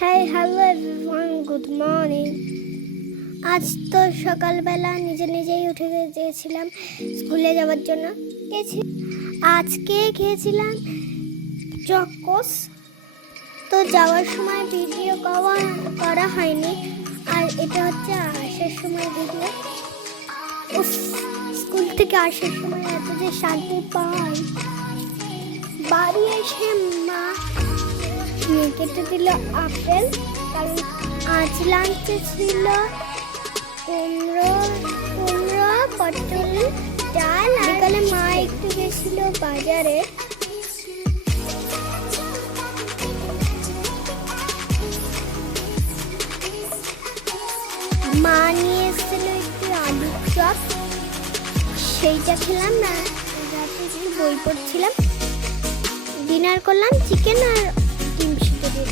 Hello everyone, good morning. আজ তো সকালবেলা নিজেই উঠে গিয়েছিলাম স্কুলে যাওয়ার জন্য। আজকে খেয়েছিলাম চকোস। তো যাওয়ার সময় ভিডিও করা হয়নি, আর এটা হচ্ছে আসার সময় ভিডিও। স্কুল থেকে আসার সময় এত যে শান্তি পাই। বাড়ি এসে মা কেটে দিল আপেল, কারণ আজ লাঞ্চে ছিল কুমড়ো পটল ডাল। বিকালে মা একটু গেছিল বাজারে। মা নিয়ে এসেছিল একটু আলু চপ, সেইটা খেলাম না। রাতে একটু বই পড়ছিলাম। ডিনার করলাম চিকেন আর ডিম সিদ্ধ দিয়ে।